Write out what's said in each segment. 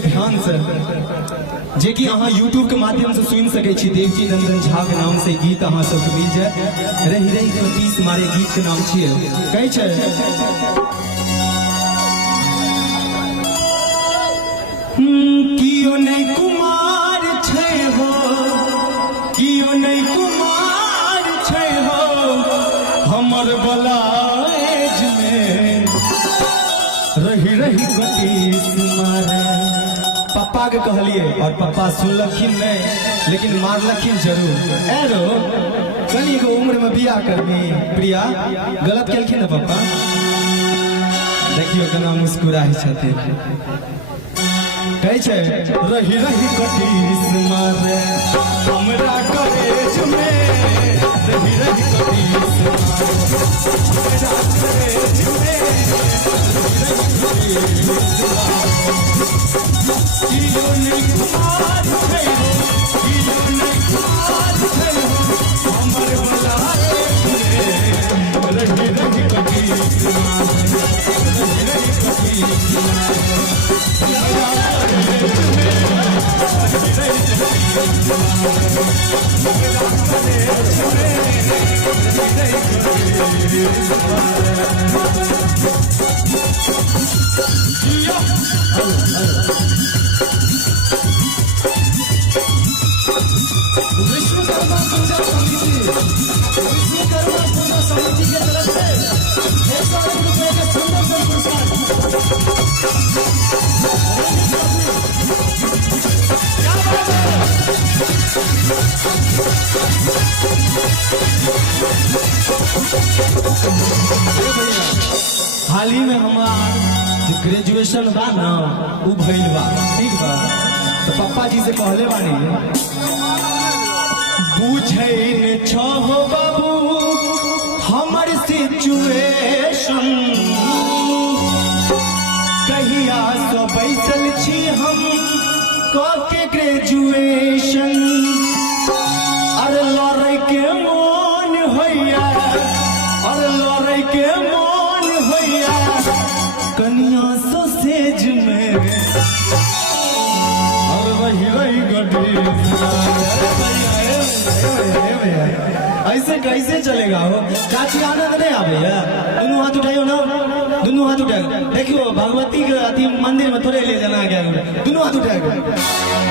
ध्यान से जे कि अहाँ यूट्यूब के माध्यम से सुन सके छी। देवकी नंदन झा के नाम से गीत अहाँ सबके मिल जाए। रही रही के 30 मारे गीत के नाम छिए कहै छै कियो नहीं कुमार छै हो, कियो नहीं कुमार छै हो, हमर बलाज में रही रही कटीस मारे। पप्पा के कहलिए और पप्पा सुनलखिन नहीं लेकिन मारलखिन जरूर। एरो कनी के उम्र में बियाह करबी प्रिया, गलत केलखिन ना पप्पा। देखियो केना मुस्कुराई छथिन। कहै छै रही रही कटीस मारे हमरा कॉलेज में, रही रही कटीस मारे हमरा कॉलेज में, कियो नहीं कुमार छै हो, कियो नहीं कुमार छै हो, हमर बलाज में रही रही कटीस मारे, रही रही कटीस विश्वकर्मा पूजा समिति के तरफ से 100 रुपए के सुंदर से पुरस्कार। हाल ही में हमार जो ग्रेजुएशन बा ना उ भइल बा, ठीक बा। तो पप्पा जी से कहले बानी बुझै ने छो हो बाबू हमर सिचुएशन, कहिया से बैसल छी हम क के ग्रेजुएशन। अरे लड़ै के मन होइया, अरे लड़ै के मन होइया कनिया सो सेज में, और वही वही ऐसे कैसे चलेगा हो। चाची आनंद नहीं आवे है, दोनों हाथ उठाइयो ना, दोनों हाथ उठाओ। देखियो भगवती के अति मंदिर में थोड़े ले जाना गया, दोनों हाथ उठाओ।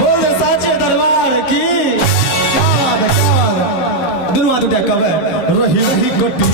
बोले साचे दरबार की क्या बात है, क्या बात है। दोनों हाथ उठाओ। कब रही रही कटी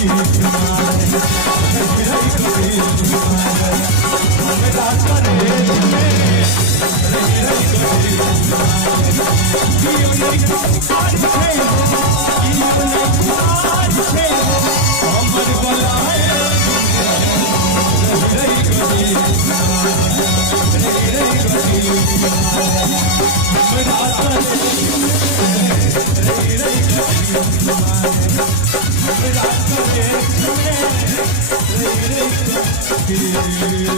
Yeah.